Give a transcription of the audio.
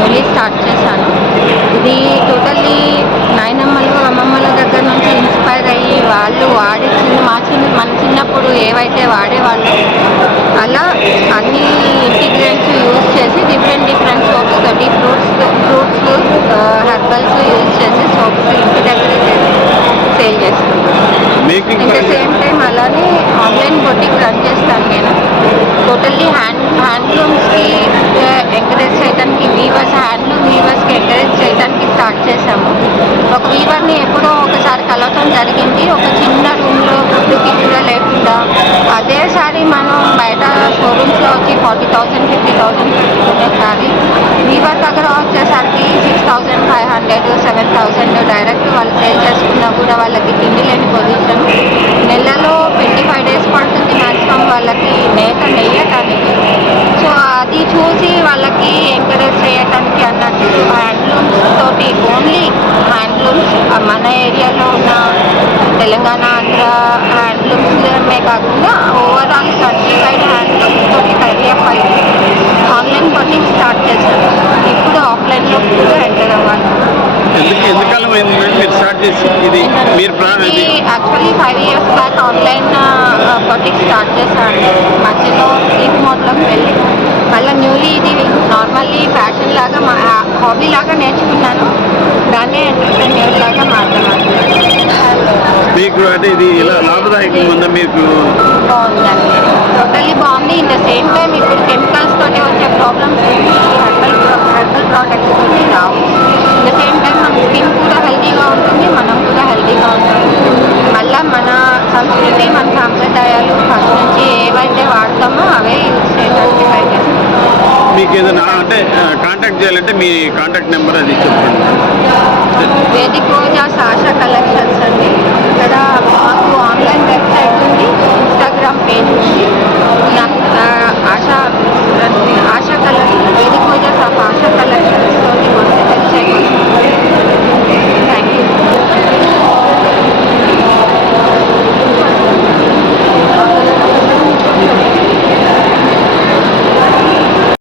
Newly start చేశాను. ఇది totally నాయనమ్మలు అమ్మమ్మల దగ్గర నుంచి ఇన్స్పైర్ అయ్యి వాళ్ళు మన చిన్నప్పుడు ఏవైతే వాడేవాళ్ళు అలా అన్ని ఇంగ్రీడియంట్స్ యూజ్ చేసి డిఫరెంట్ సోప్స్ తోటి ఫ్రూట్స్ హెర్బల్స్ యూజ్ చేసి సోప్స్ ఇంటి దగ్గర సేల్ చేస్తున్నాను. ఇన్ ద సేమ్ టైం అలానే ఆన్లైన్ బొటిక్ రన్ చేస్తాను నేను. టోటల్లీ హ్యాండ్లూమ్స్కి ఎంకరేజ్ చేయడానికి హ్యాండ్లూమ్ వీవర్స్కి ఎంకరేజ్ చేయడానికి స్టార్ట్ చేశాము. ఒక వీవర్ని ఎప్పుడో ఒకసారి కలవటం జరిగింది. ఒక చిన్న రూమ్లో ఫుడ్కి కూడా లేకుండా అదే సారీ మనం బయట షోరూమ్స్లో వచ్చి 40,000 50,000 పెట్టుకునే సారీ వీవర్ దగ్గర వచ్చేసరికి 6,500 7,000 డైరెక్ట్ వాళ్ళు సేల్ చేసుకున్నా కూడా వాళ్ళకి తిండి లేని పొజిషన్. నెలలో 25 days పడుతుంది మ్యాక్సిమం వాళ్ళకి నెయ్యటానికి. సో అది చూసి వాళ్ళకి ఎంకరేజ్ చేయటానికి అన్నట్టు హ్యాండ్లూమ్స్ తోటి ఓన్లీ హ్యాండ్లూమ్స్ మన ఏరియాలో ఉన్న తెలంగాణ ఆంధ్ర హ్యాండ్లూమ్స్మే కాకుండా ఓవరాల్ కంట్రీ సైడ్ హ్యాండ్లూమ్స్ తోటి టైఅప్ అయ్యి ఆన్లైన్ బొటిక్ స్టార్ట్ చేశాను. ఇప్పుడు ఆఫ్లైన్లో కూడా ఎంటర్ అవ్వాలి. Actually 5 years back online boutique start చేశాను. మధ్యలో స్లీప్ మోడ్లోకి వెళ్ళి మళ్ళీ న్యూలీ ఇది నార్మల్లీ ఫ్యాషన్ లాగా హాబీ లాగా నేర్చుకున్నాను. దాన్నే ఎంటర్‌ప్రెన్యూర్ లాగా మార్చాను. మీకు అంటే ఇది ఇలా లాభదాయకంగా ఉందా మీకు? బాగుందండి, టోటల్లీ బాగుంది. ఇన్ ద సేమ్ టైం ఇప్పుడు కెమికల్స్ తోటి వచ్చే ప్రాబ్లమ్స్ హెర్బల్ ప్రోడక్ట్స్ తోటి రావు. ఇన్ ద సేమ్ టైం మన స్కిన్ కూడా హెల్తీగా ఉంటుంది, మనం కూడా హెల్తీగా ఉంటాం. మళ్ళీ మన సంస్కృతి మన సాంప్రదాయాలు ఫస్ట్ నుంచి ఏవైతే వాడతామో అవే యూజ్ చేయడానికి ట్రై చేస్తాం. మీకు ఏదైనా అంటే కాంటాక్ట్ చేయాలంటే మీ కాంటాక్ట్ నెంబర్ అది చెప్పండి. వేదిక్ రోజా ఆశా కలెక్షన్స్ అండి. ఇక్కడ మాకు ఆన్లైన్ వెబ్సైట్ ఉంది.